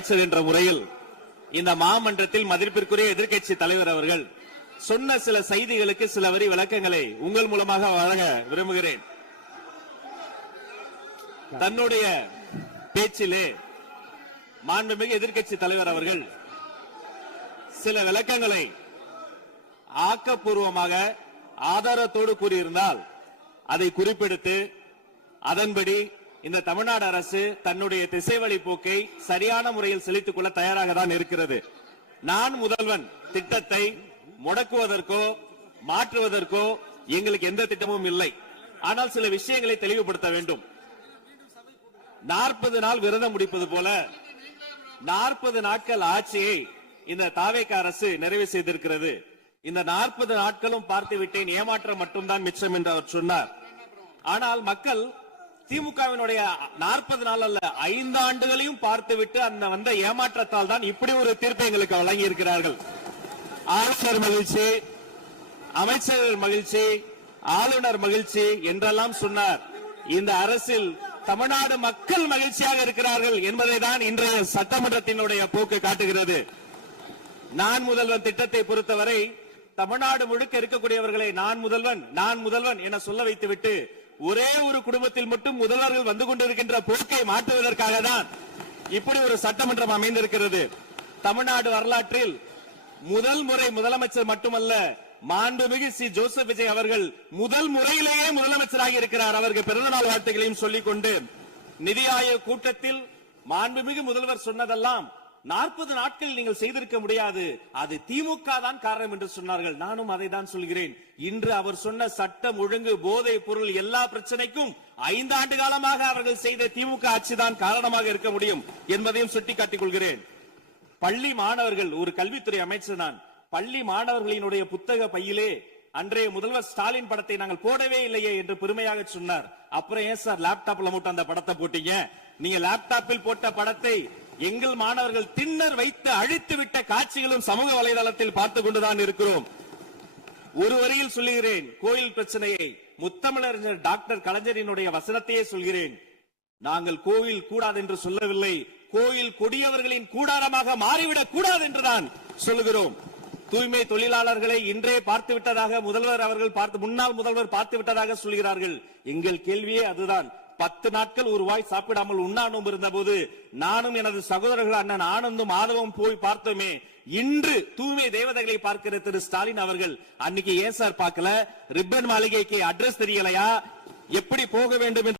அமைச்சர் என்ற முறையில் இந்த மாமன்றத்தில் மதிப்பிற்குரிய எதிர்க்கட்சி தலைவர் அவர்கள் சொன்ன சில செய்திகளுக்கு சில வரி விளக்கங்களை உங்கள் மூலமாக வழங்க விரும்புகிறேன். தன்னுடைய பேச்சிலே மாண்புமிகு எதிர்க்கட்சி தலைவர் அவர்கள் சில விளக்கங்களை ஆக்கப்பூர்வமாக ஆதாரத்தோடு கூறியிருந்தால் அதை குறிப்பிடுத்து அதன்படி இந்த தமிழ்நாடு அரசு தன்னுடைய திசைவழி போக்கை சரியான முறையில் செலுத்திக் கொள்ள தயாராக தான் இருக்கிறது. நான் முதல்வன் திட்டத்தை முடக்குவதற்கோ மாற்றுவதற்கோ எங்களுக்கு எந்த திட்டமும் இல்லை. ஆனால் சில விஷயங்களை தெளிவுபடுத்த வேண்டும். 40 நாள் விரதம் முடிப்பது போல 40 நாட்கள் ஆட்சியை இந்த தாவேக அரசு நிறைவு செய்திருக்கிறது. இந்த 40 நாட்களும் பார்த்து விட்டேன், ஏமாற்றம் மட்டும்தான் மிச்சம் என்று அவர் சொன்னார். ஆனால் மக்கள் திமுகவினுடைய 40 நாள் அல்ல 5 ஆண்டுகளையும் பார்த்துவிட்டு அந்த வந்த ஏமாற்றத்தால் தான் இப்படி ஒரு தீர்ப்பை எங்களுக்கு வழங்கி இருக்கிறார்கள். ஆளுநர் மகிழ்ச்சி, அமைச்சர்கள் மகிழ்ச்சி, ஆளுநர் மகிழ்ச்சி என்றெல்லாம் சொன்னார். இந்த அரசில் தமிழ்நாடு மக்கள் மகிழ்ச்சியாக இருக்கிறார்கள் என்பதை தான் இன்றைய சட்டமன்றத்தினுடைய போக்கு காட்டுகிறது. நான் முதல்வன் திட்டத்தை பொறுத்தவரை தமிழ்நாடு முழுக்க இருக்கக்கூடியவர்களை நான் முதல்வன் என சொல்ல வைத்துவிட்டு ஒரே ஒரு குடும்பத்தில் மட்டும் முதல்வர்கள் வந்து கொண்டிருக்கின்ற போக்கை மாற்றுவதற்காக தான் இப்படி ஒரு சட்டமன்றம் அமைந்திருக்கிறது. தமிழ்நாடு வரலாற்றில் முதல் முறை முதலமைச்சர் மட்டுமல்ல, மாண்புமிகு சி ஜோசப் விஜய் அவர்கள் முதல் முறையிலேயே முதலமைச்சராக இருக்கிறார். அவருக்கு பிறந்தநாள் வாழ்த்துக்களையும் சொல்லிக் கொண்டு, நிதி ஆயோக் கூட்டத்தில் மாண்புமிகு முதல்வர் சொன்னதெல்லாம் 40 நாட்கள் நீங்கள் செய்திருக்க முடியாது, அது திமுக தான் காரணம் என்று சொன்னார்கள். நானும் அதை தான் சொல்கிறேன். இன்று அவர் சொன்ன சட்டம் ஒழுங்கு, போதை பொருள் எல்லா பிரச்சனைக்கும் 5 ஆண்டு காலமாக அவர்கள் செய்த திமுக ஆட்சி தான் காரணமாக இருக்க முடியும் என்பதையும் சுட்டிக்காட்டிக் கொள்கிறேன். பள்ளி மாணவர்கள், ஒரு கல்வித்துறை அமைச்சர் நான், பள்ளி மாணவர்களினுடைய புத்தக பையிலே அன்றைய முதல்வர் ஸ்டாலின் படத்தை நாங்கள் போடவே இல்லையே என்று பெருமையாக சொன்னார். அப்புறம் ஏன் சார் லேப்டாப்ல மட்டும் அந்த படத்தை போட்டீங்க? நீங்க லேப்டாப்பில் போட்ட படத்தை எங்கள் மாணவர்கள் திண்ணர் வைத்து அழித்து விட்ட காட்சிகளும் சமூக வலைதளத்தில் பார்த்துக் கொண்டுதான் இருக்கிறோம். ஒரு வரியில் சொல்லுகிறேன், கோயில் பிரச்சனையை முத்தமிழறிஞர் டாக்டர் கலைஞரினுடைய வசனத்தையே சொல்கிறேன். நாங்கள் கோயில் கூடாது என்று சொல்லவில்லை, கோயில் கொடியவர்களின் கூடாரமாக மாறிவிடக் கூடாது என்றுதான் சொல்லுகிறோம். தூய்மை தொழிலாளர்களை இன்றே பார்த்து விட்டதாக முன்னாள் முதல்வர் பார்த்து விட்டதாக சொல்கிறார்கள். எங்கள் கேள்வியே அதுதான். 10 நாட்கள் ஒரு வாய் சாப்பிடாமல் உண்ணாநோம்பு இருந்த போது நானும் எனது சகோதரர்கள் அண்ணன் ஆனந்தும் ஆதவும் போய் பார்த்தோமே. இன்று தூய்மை தேவதைகளை பார்க்கிற திரு ஸ்டாலின் அவர்கள் அன்னைக்கு ஏன் சார் பார்க்கல? ரிப்பன் மாளிகைக்கு அட்ரஸ் தெரியலையா? எப்படி போக வேண்டும்